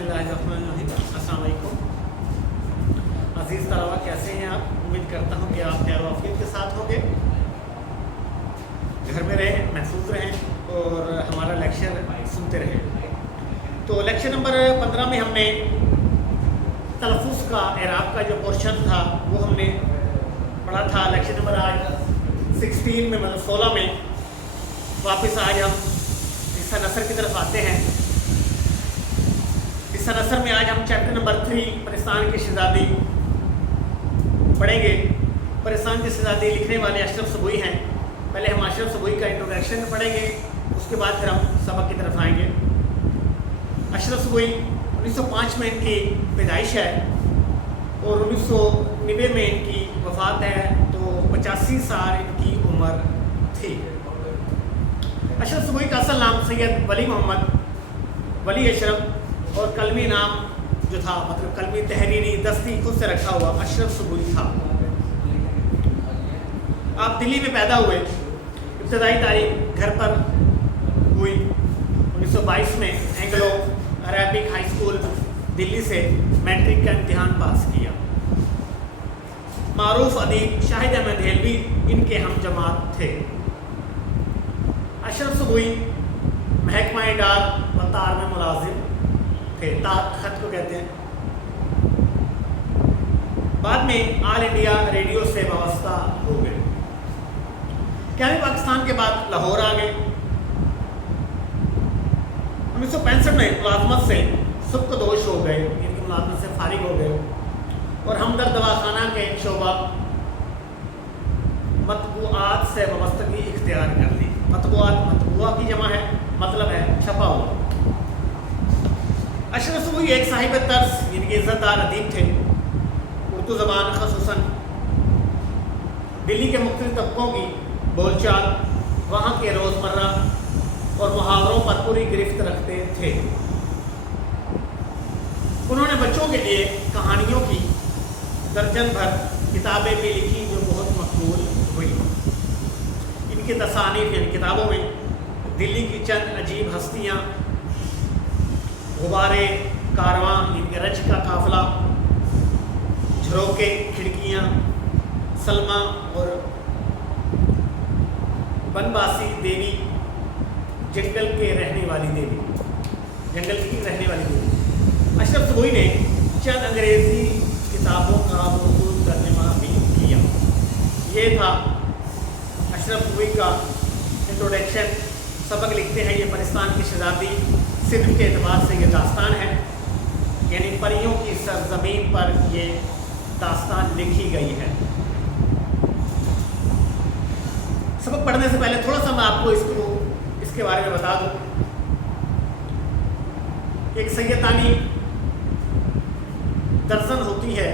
बिस्मिल्लाहिर्रहमानिर्रहीम। अस्सलाम वालेकुम अज़ीज़ तलबा, कैसे हैं आप? उम्मीद करता हूँ कि आप खैर वाफियत के साथ होंगे, घर में रहें, महफूज रहें और हमारा लेक्चर सुनते रहें। तो लेक्चर नंबर 15 में हमने तलफ़ुज़ का एराब का जो पोर्शन था वो हमने पढ़ा था। लेक्चर नंबर आज 16 में मतलब 16 में वापस आज हम हिस्सा नसर की तरफ आते हैं। हिस्सा नसर में आज हम चैप्टर नंबर 3 परिस्तान की शहज़ादी पढ़ेंगे। परिस्तान की शहज़ादी लिखने वाले अशरफ सबूई हैं। पहले हम अशरफ सबूई का इंट्रोडक्शन पढ़ेंगे, उसके बाद फिर हम सबक की तरफ आएंगे। अशरफ सबूई 1905 में इनकी पैदाइश है और 1990 में इनकी वफ़ात है, तो 85 साल इनकी उम्र थी। अशरफ सबूई का असल नाम सैयद वली मोहम्मद वली अशरफ और कलमी नाम जो था, मतलब कलमी तहरीरी दस्ती खुद से रखा हुआ अशरफ सबूई था। आप दिल्ली में पैदा हुए। इब्तदाई तालीम घर पर हुई। 1922 में Anglo Arabic high school Delhi से मैट्रिक का इम्तिहान पास किया। मारूफ अदीब शाहिद अहमद हेलवी इनके हम जमात थे। अशरफ सबूई महकमा डाक व तार में मुलाजिम थे। तार खत को कहते हैं। बाद में ऑल इंडिया रेडियो से वाबस्ता हो गए। क़यामी पाकिस्तान के बाद लाहौर आ गए। 1965 में मुलाजमत से सुबकदोश हो गए, इनकी मुलाजमत से फारिग हो गए और हमदर्द दवाखाना के शोबा मतबूआत से वाबस्तगी इख्तियार कर ली। मतबूआत मतबूआ की जमा है, मतलब है छपा हुआ। अशरफ सबूई एक साहिब तर्स यानी कि इज़्ज़तदार अदीब थे। उर्दू ज़बान ख़ुसूसन दिल्ली के मुख्तलिफ तबकों की बोलचाल, वहाँ के रोज़मर्रा और मुहावरों पर पूरी गिरफ्त रखते थे। उन्होंने बच्चों के लिए कहानियों की दर्जन भर किताबें भी लिखी जो बहुत मकबूल हुई। इनकी तसानीफ़ यानी किताबों में दिल्ली की चंद अजीब हस्तियाँ, गुब्बारे कारवां इनके रज का काफ़िला, झरोके खिड़कियाँ, सलमा और बनबासी देवी, जंगल के रहने वाली देवी, जंगल की रहने वाली देवी। अशरफ सबूई ने चंद अंग्रेज़ी किताबों का वसूल तर्जुमा भी किया। ये था अशरफ सबूई का इंट्रोडक्शन। सबक लिखते हैं। ये परिस्तान की शहज़ादी सिर्फ के एतबार से ये दास्तान है, यानी परियों की सरजमीन पर ये दास्तान लिखी गई है। सबक पढ़ने से पहले थोड़ा सा मैं आपको इसके बारे में बता दूं। एक सैयदानी दर्जन होती है।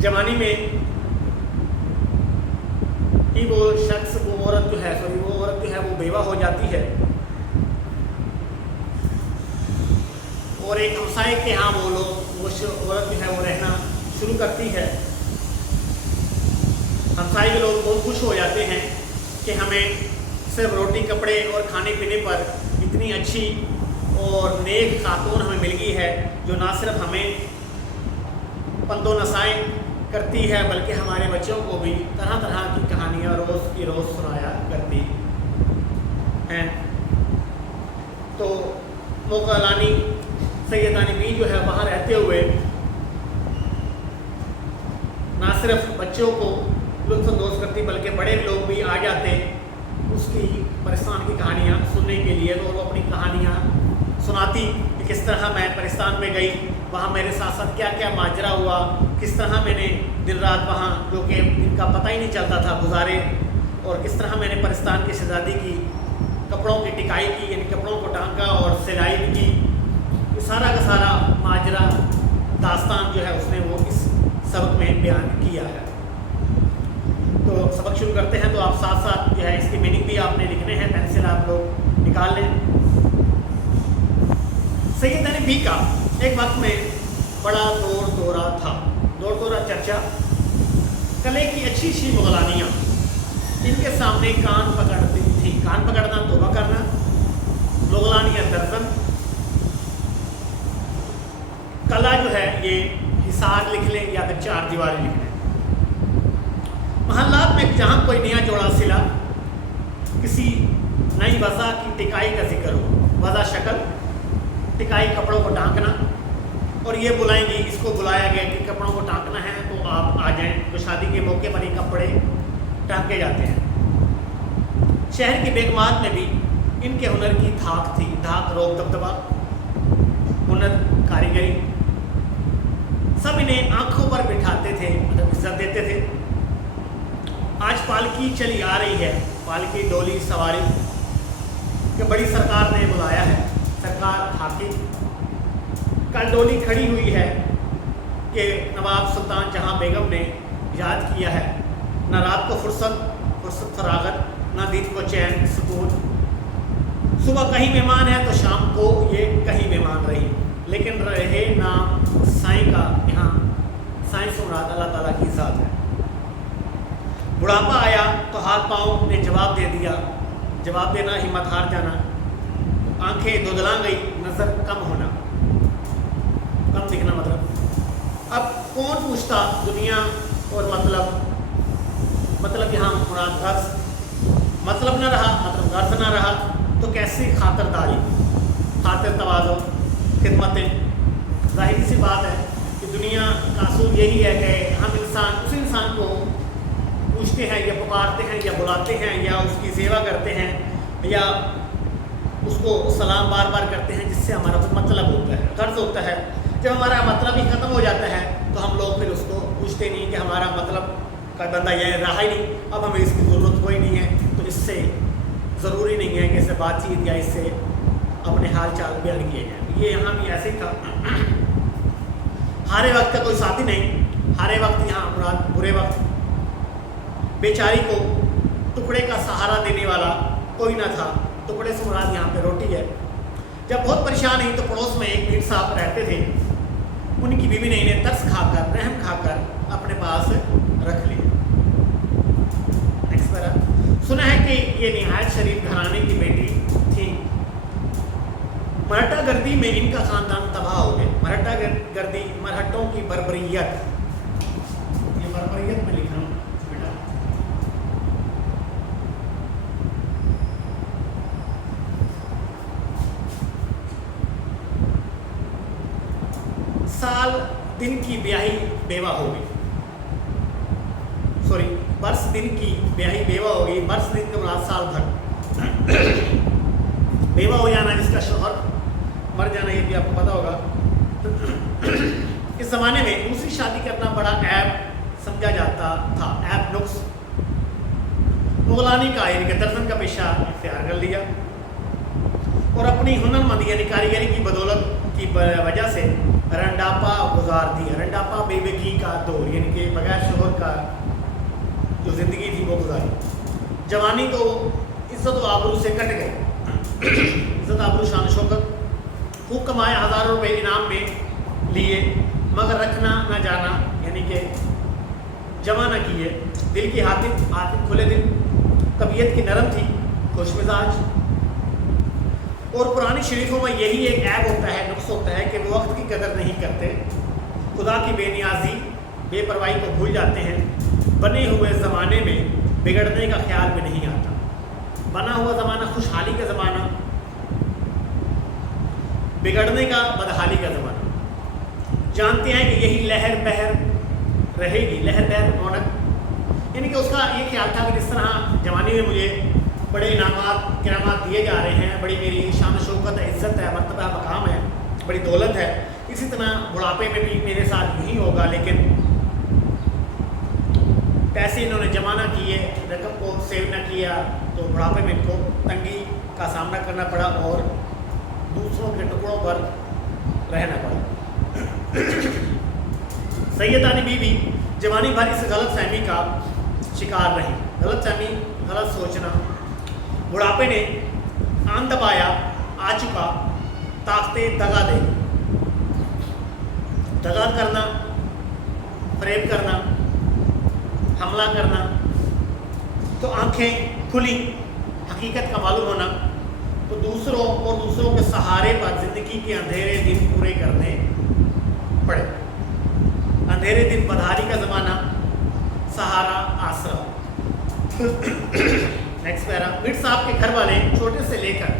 जवानी में ही वो शख्स, वो औरत जो है वो बेवा हो जाती है और एक हमसाए के यहाँ वो औरत जो है वो रहना शुरू करती है। हमसाए के लोग बहुत खुश हो जाते हैं कि हमें सिर्फ रोटी कपड़े और खाने पीने पर इतनी अच्छी और नेक खातून हमें मिल गई है जो ना सिर्फ हमें पंदो नसाएँ करती है बल्कि हमारे बच्चों को भी तरह तरह की कहानियाँ रोज़ की रोज़ सुनाया करती हैं। तो मोगलानी सैयदानी भी जो है वहाँ रहते हुए ना सिर्फ बच्चों को लुत्फ़अंदोज़ करती बल्कि बड़े लोग भी आ जाते उसकी परिस्तान की कहानियाँ सुनने के लिए। तो वो अपनी कहानियाँ सुनाती कि किस तरह मैं परिस्तान में गई, वहाँ मेरे साथ साथ क्या क्या माजरा हुआ, किस तरह मैंने दिन रात वहाँ जो कि इनका पता ही नहीं चलता था गुजारे, और किस तरह मैंने परिस्तान की शहज़ादी की कपड़ों की टिकाई की, यानी कपड़ों को टांका और सिलाई भी की। ये सारा का सारा माजरा दास्तान जो है उसने वो इस सबक में बयान किया है। तो सबक शुरू करते हैं। तो आप साथ साथ जो है इसकी मीनिंग भी आपने लिखने हैं, पेंसिल आप लोग निकाल लें। सैयदानी बी का एक वक्त में बड़ा दौर दौरा था। दौर दौरा चर्चा कले की अच्छी सी मुगलानियाँ इनके सामने कान पकड़ती थी। कान पकड़ना तोबा करना, मुगलानियाँ दर्जन ये हिसार लिख लें या फिर चार दीवारें लिख लें। महल्लात में जहाँ कोई नया जोड़ा सिला, किसी नई वज़ा की टिकाई का जिक्र हो, वज़ा शक्ल, टिकाई कपड़ों को ढांकना, और ये बुलाएंगे, इसको बुलाया गया कि कपड़ों को ढांकना है तो आप आ जाएं, तो शादी के मौके पर ही कपड़े ढांके जाते हैं। शहर की बेगमात में भी इनके हुनर की धाक थी, धाक, रोब, दबदबा, हुनर, कारीगरी, सब इन्हें आंखों पर बिठाते थे, मतलब इज्जत देते थे। आज पालकी चली आ रही है, पालकी डोली सवारी कि बड़ी सरकार ने बुलाया है, सरकार हाकिम। कल डोली खड़ी हुई है कि नवाब सुल्तान जहां बेगम ने याद किया है, न रात को फुर्सत फरागत, न दिन को चैन सुकून। सुबह कहीं मेहमान है तो शाम को ये कहीं मेहमान रही, लेकिन रहे नाम साईं का यहाँ। साईं से मुराद अल्लाह ताला की ज़ात है। बुढ़ापा आया तो हाथ पाँव ने जवाब दे दिया, जवाब देना हिम्मत हार जाना, आंखें धुंधला गई, नज़र कम होना, कम दिखना। मतलब अब कौन पूछता दुनिया और मतलब यहाँ मुराद गर्ज, मतलब न रहा, मतलब गर्ज न रहा तो कैसी खातिरदारी, खातिर तवाज़ो, खिदमतें। ज़ाहिर सी बात है कि दुनिया का असूल यही है कि हम उस इंसान को पूछते हैं या पुकारते हैं या बुलाते हैं या उसकी सेवा करते हैं या उसको सलाम बार बार करते हैं, जिससे हमारा कुछ मतलब होता है, कर्ज होता है। जब हमारा मतलब ही ख़त्म हो जाता है तो हम लोग फिर उसको पूछते नहीं कि हमारा मतलब का बंदा यह रहा ही नहीं, अब हमें इसकी ज़रूरत कोई नहीं है, तो इससे ज़रूरी नहीं है कि इससे बातचीत या इससे अपने हाल चाल बयान किए जाए। ये यहाँ भी ऐसे था। हारे वक्त का कोई साथी नहीं, हारे वक्त यहाँ मुराद बुरे वक्त। बेचारी को टुकड़े का सहारा देने वाला कोई ना था, टुकड़े से मुराद यहाँ पे रोटी है। जब बहुत परेशान हुई तो पड़ोस में एक पीर साहब रहते थे, उनकी बीवी ने इन्हें तरस खाकर, रहम खाकर अपने पास रख लिया। Next para. सुना है कि ये निहायत शरीफ घराने की बेटी थी। मराठा गर्दी में इनका खानदान तबाह हो गए। मराठा गर्दी, मराठों की बर्बरियत, ये बर्बरियत में लिख रहा हूँ बेटा। साल दिन की ब्याही बेवा हो गई, सॉरी बरस दिन की ब्याही बेवा हो गई। बरस दिन के बाद साल भर बेवा हो जाना, जिसका शौहर मर जाना, ये भी आपको पता होगा। इस ज़माने में दूसरी शादी करना बड़ा ऐब समझा जाता था, ऐब नुक्स। मुगलानी का यानी कि दर्जन का पेशा इख्तियार कर लिया और अपनी हुनरमंदी यानी कारीगरी की बदौलत की वजह से रंडापा गुजार दी। रंडापा बेबकी का दौर, यानी कि बगैर शोहर का जो ज़िंदगी थी वो गुजारी। जवानी तो इज़्ज़त व आबरू से कट गई। इज़्ज़त, आबरू, शान शौकत, खूब कमाया, हज़ारों रुपए इनाम में लिए, मगर रखना न जाना, यानी कि जमा न किए। दिल की हाथिम खुले दिल, तबीयत की नरम थी, खुश मिजाज। और पुरानी शरीफों में यही एक ऐब होता है, नुक्स होता है कि वो वक्त की कदर नहीं करते, खुदा की बेनियाजी, बेपरवाही को भूल जाते हैं। बने हुए ज़माने में बिगड़ने का ख्याल भी नहीं आता। बना हुआ ज़माना खुशहाली का ज़माना, बिगड़ने का बदहाली का ज़माना। जानते हैं कि यही लहर बहर रहेगी, लहर बहर रौनक, यानी कि उसका ये ख्याल था कि जिस तरह जवानी में मुझे बड़े इनामात किरामात दिए जा रहे हैं, बड़ी मेरी शान शौकत है, इज़्ज़त है, मर्तबा मकाम है, बड़ी दौलत है, इसी तरह बुढ़ापे में भी मेरे साथ यही होगा। लेकिन पैसे इन्होंने जमा न किए, रकम को सेव न किया, तो बुढ़ापे में इनको तंगी का सामना करना पड़ा और दूसरों के टुकड़ों पर रहना पड़ा। सैयदानी बीवी जवानी भर इस गलत फहमी का शिकार रही। गलत फहमी, गलत सोचना। बुढ़ापे ने आन दबाया, आ चुका, ताकतें दगा दे, दगा करना, फरेब करना, हमला करना। तो आंखें खुली, हकीकत का मालूम होना, तो दूसरों और दूसरों के सहारे पर ज़िंदगी के अंधेरे दिन पूरे करने पड़े। अंधेरे दिन पधारी का ज़माना, सहारा आसरा। Next para. मीर साहब के घर वाले छोटे से लेकर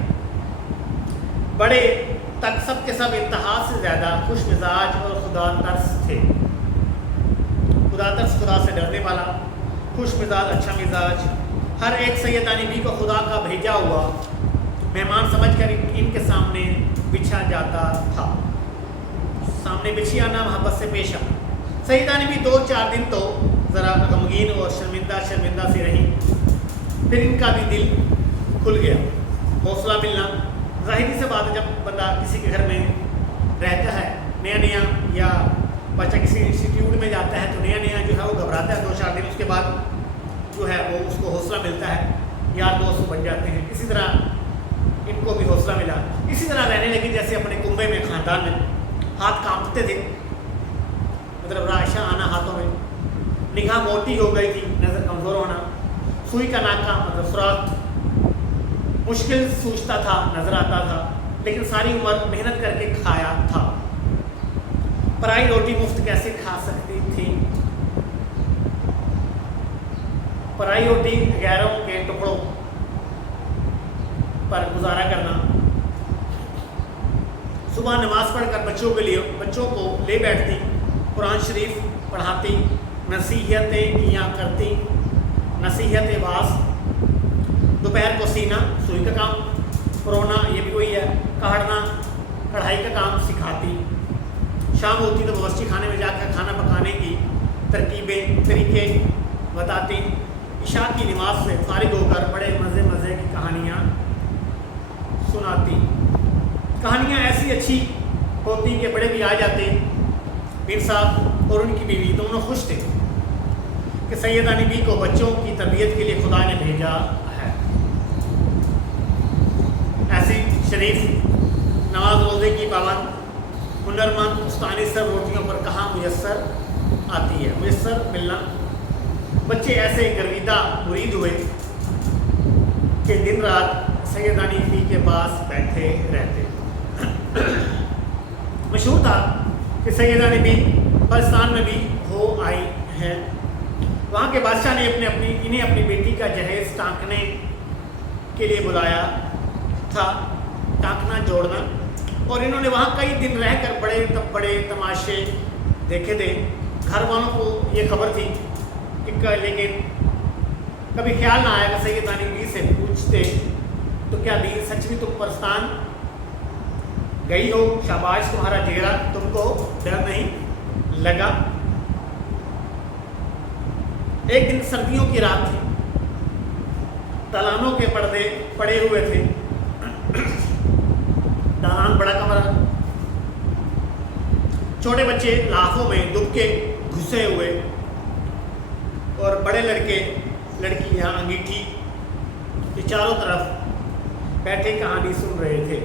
बड़े तक सब के सब इंतहा से ज़्यादा खुश मिजाज और खुदा तरस थे। खुदा तरस, खुदा से डरने वाला, खुश मिजाज, अच्छा मिजाज। हर एक सैयदानी बी को खुदा का भेजा हुआ मेहमान समझकर इनके सामने बिछा जाता था। सामने बिछी आना, मोहब्बत से पेश आना। सैयदानी बी 2-4 दिन तो ज़रा गमगीन और शर्मिंदा सी रही, फिर इनका भी दिल खुल गया, हौसला मिलना। ज़ाहिरी से बात है, जब बंदा किसी के घर में रहता है नया या बच्चा किसी इंस्टीट्यूट में जाता है तो नया जो है वो घबराता है 2-4 दिन, उसके बाद जो है वो उसको हौसला मिलता है, यार दोस्त बन जाते हैं। इसी तरह इनको भी हौसला मिला, इसी तरह रहने लगी जैसे अपने कुंबे में, ख़ानदान में। हाथ कांपते थे, मतलब राशा आना हाथों में, निगाह मोटी हो गई थी, नज़र कमज़ोर होना, सुई का नाका मतलब सुराख मुश्किल सूझता था, नज़र आता था, लेकिन सारी उम्र मेहनत करके खाया था। पराई रोटी मुफ्त कैसे खा सकती थी? पराई रोटी गैरों के टुकड़ों पर गुजारा करना। सुबह नमाज पढ़कर बच्चों को ले बैठती, कुरान शरीफ पढ़ाती, नसीहतें किया करती, नसीहत बास। दोपहर को सीना, सुई का काम, परोना ये भी वही है, काटना, कढ़ाई का काम सिखाती। शाम होती तो बावर्ची खाने में जाकर खाना पकाने की तरकीबें, तरीके बताती। इशा की नमाज से फारिग होकर बड़े मज़े की कहानियाँ सुनाती। कहानियाँ ऐसी अच्छी होती कि बड़े भी आ जाते। मीर साहब और उनकी बीवी दोनों खुश थे कि सैयदानी बी को बच्चों की तरबियत के लिए खुदा ने भेजा है। ऐसी शरीफ, नमाज रोज़े की पाबंद, हुनरमंद, उस्तानी सब रोटियों पर कहाँ मुयस्सर आती है, मुयस्सर मिलना। बच्चे ऐसे गर्विदा मुरीद हुए कि दिन रात सैयदानी बी के पास बैठे रहते। मशहूर था कि सैयदानी बी पाकिस्तान में भी हो आई हैं। वहाँ के बादशाह ने इन्हें अपनी बेटी का जहेज़ टाँकने के लिए बुलाया था, टाँकना जोड़ना, और इन्होंने वहाँ कई दिन रहकर बड़े तमाशे देखे थे। घर वालों को ये खबर थी लेकिन कभी ख्याल ना आया कि सैयदानी बी से पूछते तो क्या बी सच में तुम पाकिस्तान गई हो, शाबाश तुम्हारा चेहरा, तुमको डर नहीं लगा। एक दिन सर्दियों की रात थी, दालानों के पर्दे पड़े हुए थे। दालान बड़ा कमरा, छोटे बच्चे लाखों में दुबके घुसे हुए और बड़े लड़के लड़कियां अंगीठी के चारों तरफ बैठे कहानी सुन रहे थे।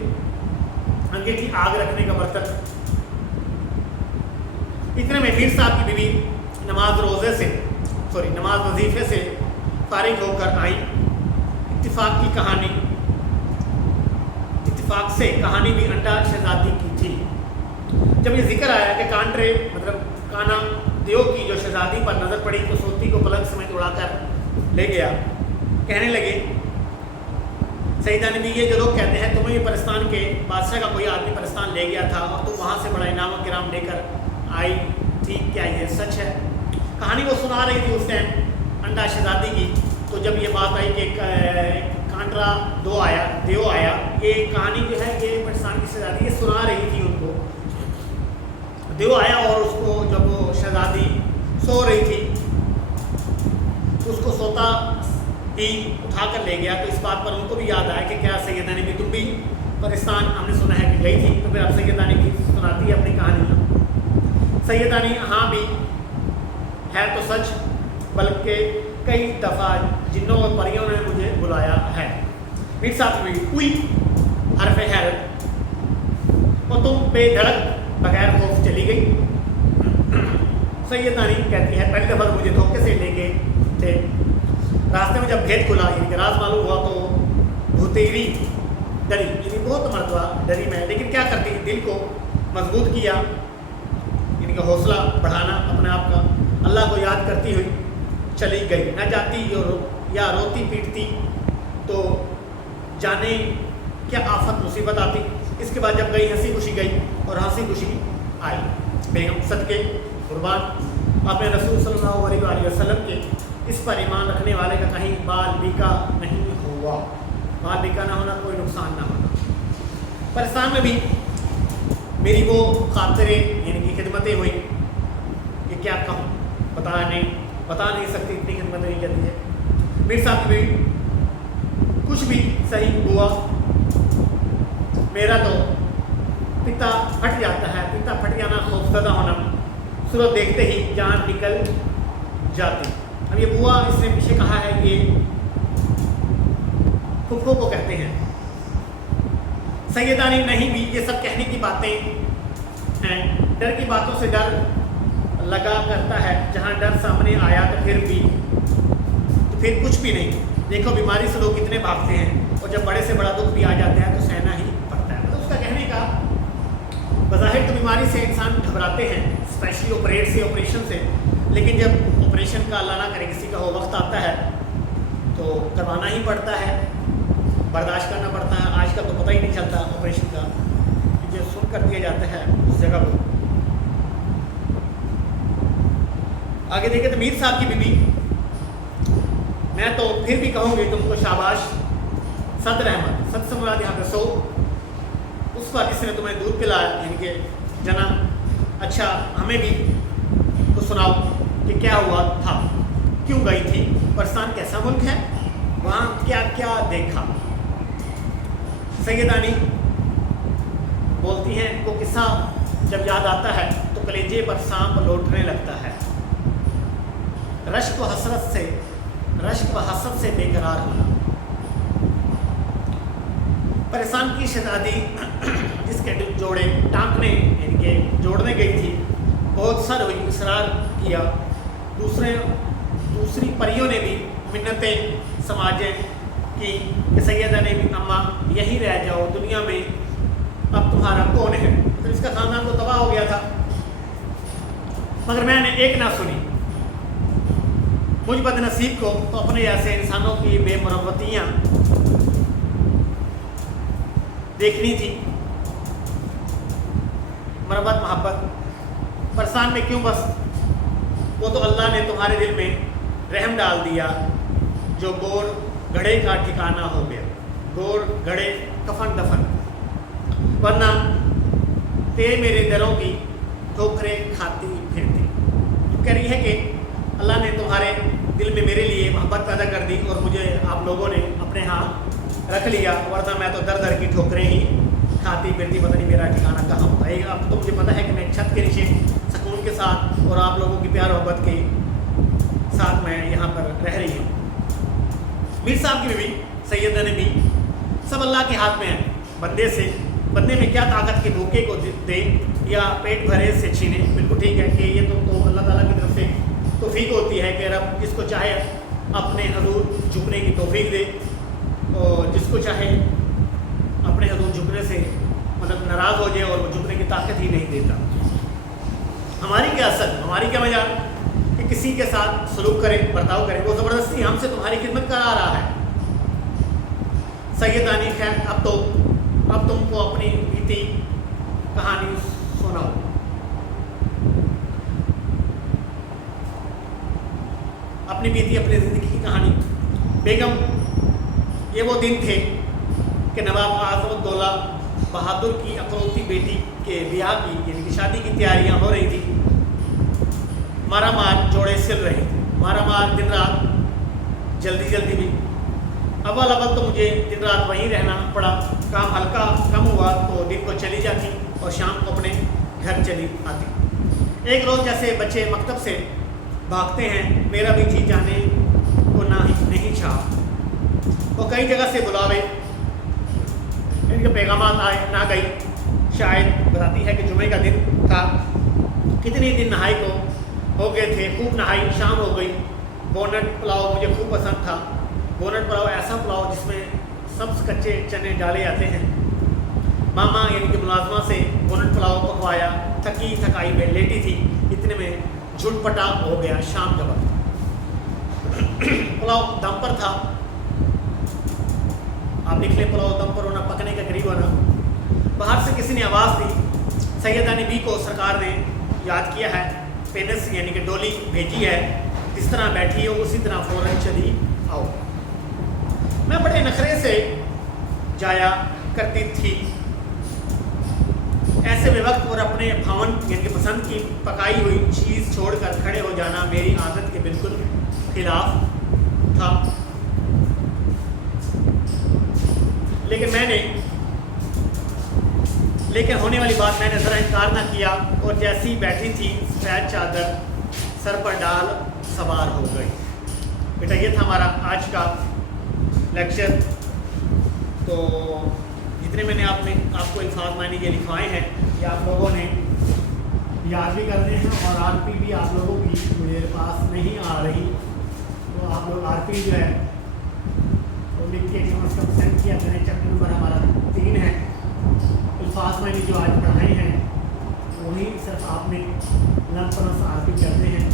अंगीठी आग रखने का बर्तन। इतने में मीर साहब की बीवी नमाज वजीफे से फारिग होकर आई। इत्तिफाक से कहानी भी अंडा शहजादी की थी। जब ये जिक्र आया कि कांट्रे मतलब काना देव की जो शहजादी पर नज़र पड़ी तो सोती को पलंग समेत उड़ाकर ले गया। कहने लगे सैयदानी बी, ये जो लोग कहते हैं तुम्हें ये पाकिस्तान के बादशाह का कोई आदमी पाकिस्तान ले गया था और तुम वहाँ से बड़ा इनाम किराम लेकर आई थी, क्या ये सच है? कहानी वो सुना रही थी उस टाइम अंडा शहजादी की। तो जब ये बात आई कि कांट्रा देव आया, ये कहानी जो है ये पाकिस्तान की शहजादी ये सुना रही थी उनको। देव आया और उसको जब वो शहजादी सो रही थी उसको सोता ही उठा कर ले गया। तो इस बात पर उनको भी याद आया कि क्या सैयदानी बी तुम भी पाकिस्तान हमने सुना है कि गई थी, तो फिर अब सैयदानी बी सुनाती है अपनी कहानी। सैयदानी हाँ भी है तो सच, बल्कि कई दफ़ा जिन्नों और परियों ने मुझे बुलाया है। मीर साहब भी हुई हरफ हैरत, और तुम बेधड़क बगैर खौफ चली गई। सैयदानी कहती है पहले दफ़ा मुझे धोखे से ले गए थे, रास्ते में जब भेद खुला यानी राज मालूम हुआ तो भूतेरी डरी, यानी बहुत मरतबा डरी मैं, लेकिन क्या करती दिल को मजबूत किया, यानी یعنی کہ حوصلہ بڑھانا اپنے آپ کا، اللہ کو یاد کرتی ہوئی چلی گئی، نہ جاتی یا روتی پیٹتی تو جانے کیا آفت مصیبت آتی۔ اس کے بعد جب گئی ہنسی خوشی گئی اور ہنسی خوشی آئی۔ بیگم صدقے قربان اپنے رسول صلی اللہ علیہ وآلہ وسلم کے اس پر ایمان رکھنے والے کا کہیں بال بیکا نہیں ہوا، بال بیکا نہ ہونا، کوئی نقصان نہ ہونا۔ پاکستان میں بھی میری وہ خاطریں یعنی کہ خدمتیں ہوئیں کہ کیا کہوں، بتا نہیں سکتی، اتنی خدمتیں نہیں کرتی ہے۔ میرے ساتھ بھی کچھ بھی صحیح ہوا، میرا تو پتا پھٹ جاتا ہے، پتا پھٹ جانا، خوفزدہ ہونا، صورت دیکھتے ہی جان نکل جاتی۔ اب یہ بوا اس نے پیچھے کہا ہے، یہ پھپھو کو کہتے ہیں۔ سیدانی نہیں بھی یہ سب کہنے کی باتیں ہیں، ڈر کی باتوں سے ڈر لگا کرتا ہے، جہاں ڈر سامنے آیا تو پھر کچھ بھی نہیں۔ دیکھو بیماری سے لوگ کتنے بھاگتے ہیں، اور جب بڑے سے بڑا دکھ بھی آ جاتا ہے تو سہنا ہی پڑتا ہے۔ مطلب اس کا کہنے کا بظاہر تو بیماری سے انسان گھبراتے ہیں، اسپیشلی آپریشن سے، لیکن جب آپریشن کا اللہ نہ کرے کسی کا وہ وقت آتا ہے تو کروانا ہی پڑتا ہے، برداشت کرنا پڑتا ہے۔ آج کل تو پتہ ہی نہیں چلتا آپریشن کا، جو سن کر دیا جاتا ہے اس جگہ کو۔ آگے دیکھیں تو میر صاحب کی بیوی، میں تو پھر بھی کہوں گی تم کو شاباش، صدر احمد، صد سے مراد یہاں پہ سو، اس پر کسی نے تمہیں دودھ پلایا یعنی کہ جنا، اچھا ہمیں بھی تو سناؤ کہ کیا ہوا تھا، کیوں گئی تھی، پاکستان کیسا ملک ہے، وہاں کیا کیا دیکھا۔ سیدانی بولتی ہیں وہ قصہ جب یاد آتا ہے تو کلیجے پر سانپ لوٹنے لگتا ہے، رشک و حسرت سے بے قرار ہونا۔ پریشان کی شہزادی جس کے جوڑے ٹانکنے یعنی کہ جوڑنے گئی تھی، بہت سر ہوئی، اصرار کیا، دوسری پریوں نے بھی منتیں سماجیں کی کہ سیدہ نے بھی اماں یہیں رہ جاؤ، دنیا میں اب تمہارا کون ہے۔ تو اس کا خاندان تو تباہ ہو گیا تھا، مگر میں نے ایک نہ سنی، مجھ بد نصیب کو تو اپنے جیسے انسانوں کی بے مروتیاں دیکھنی تھی، مربت محبت پرسان میں کیوں، بس وہ تو اللہ نے تمہارے دل میں رحم ڈال دیا، جو گور گھڑے کا ٹھکانہ ہو گیا، گور گھڑے کفن دفن، ورنہ تیرے میرے دروں کی ٹھوکریں کھاتی پھرتی۔ تو کہہ رہی ہے کہ اللہ نے تمہارے دل میں میرے لیے محبت پیدا کر دی اور مجھے آپ لوگوں نے اپنے ہاں رکھ لیا، ورنہ میں تو در در کی ٹھوکریں ہی کھاتی پھرتی، پتہ نہیں میرا ٹھکانہ کہاں ہوتا ہے۔ اب تو مجھے پتہ ہے کہ میں چھت کے نیچے سکون کے ساتھ اور آپ لوگوں کی پیار محبت کے ساتھ میں یہاں پر رہ رہی ہوں۔ میر صاحب کی بیوی سیدہ نے بھی سب اللہ کے ہاتھ میں ہے، بندے میں کیا طاقت کے بھوکے کو دے یا پیٹ بھرے سے چھینے، بالکل ٹھیک ہے کہ یہ تو اللہ تعالیٰ کی طرف سے توفیق ہوتی ہے کہ رب جس کو چاہے اپنے حضور جھکنے کی توفیق دے، اور جس کو چاہے اپنے حضور جھکنے سے مطلب ناراض ہو جائے اور وہ جھکنے کی طاقت ہی نہیں دیتا۔ ہماری کیا اثر، ہماری کیا وجہ کہ کسی کے ساتھ سلوک کرے، برتاؤ کرے، وہ زبردستی ہم سے تمہاری خدمت کرا رہا ہے۔ سیدانی خیر اب تم کو اپنی بیتی کہانی سناؤ۔ اپنی بیتی، اپنی زندگی کی کہانی۔ بیگم، یہ وہ دن تھے کہ نواب اعظم الدولہ بہادر کی اکلوتی بیٹی کے بیاہ کی یعنی کہ شادی کی تیاریاں ہو رہی تھی۔ مارا مار جوڑے سل رہے تھے، مارا مار دن رات، جلدی بھی۔ اول تو مجھے دن رات وہیں رہنا پڑا، کام ہلکا کم ہوا تو دن کو چلی جاتی اور شام کو اپنے گھر چلی آتی۔ ایک روز جیسے بچے مکتب سے بھاگتے ہیں، میرا بھی جی جانے کو نہیں چاہا۔ وہ کئی جگہ سے بلاوے، ان کے پیغامات آئے، نہ گئی۔ شاید بتاتی ہے کہ جمعے کا دن تھا، کتنی دن نہائی کو ہو گئے تھے، خوب نہائی، شام ہو گئی۔ بونٹ پلاؤ مجھے خوب پسند تھا۔ بونٹ پلاؤ ایسا پلاؤ جس میں سبز کچے چنے ڈالے جاتے ہیں۔ ماما یعنی کہ ملازمہ سے بونٹ پلاؤ پکوایا، تھکی थकी थकाई में लेटी थी, इतने में झुटपटा हो गया शाम का वक्त। पुलाव दम पर था, आप लिख लें पुलाव दम पर होना, पकने के करीब होना। बाहर से किसी ने आवाज़ दी, सैयदा नबी को सरकार ने याद किया है, पेनस यानी कि डोली भेजी है, जिस तरह बैठी हो उसी तरह फ़ौरन चली आओ। मैं बड़े नखरे से जाया करती थी, ऐसे में वक्त और अपने भवन यानी कि पसंद की पकाई हुई चीज़ छोड़कर खड़े हो जाना मेरी आदत के बिल्कुल खिलाफ था। लेकिन होने वाली बात मैंने ज़रा इनकार ना किया और जैसी ही बैठी थी सफ़ेद चादर सर पर डाल सवार हो गई। बेटा ये था हमारा आज का लेक्चर। तो जितने मैंने आपको अल्फाज मायने ये लिखवाए हैं ये आप लोगों ने याद भी करने हैं, और आरपी भी आप लोगों की मेरे पास नहीं आ रही, तो आप लोग आरपी जो है तो लिख के कम से कम सेंड किया करें। चैप्टर नंबर हमारा 3 है। अल्फाज मायने जो आज पढ़ाए हैं वही सिर्फ आपने लम्पस आरपी करने हैं।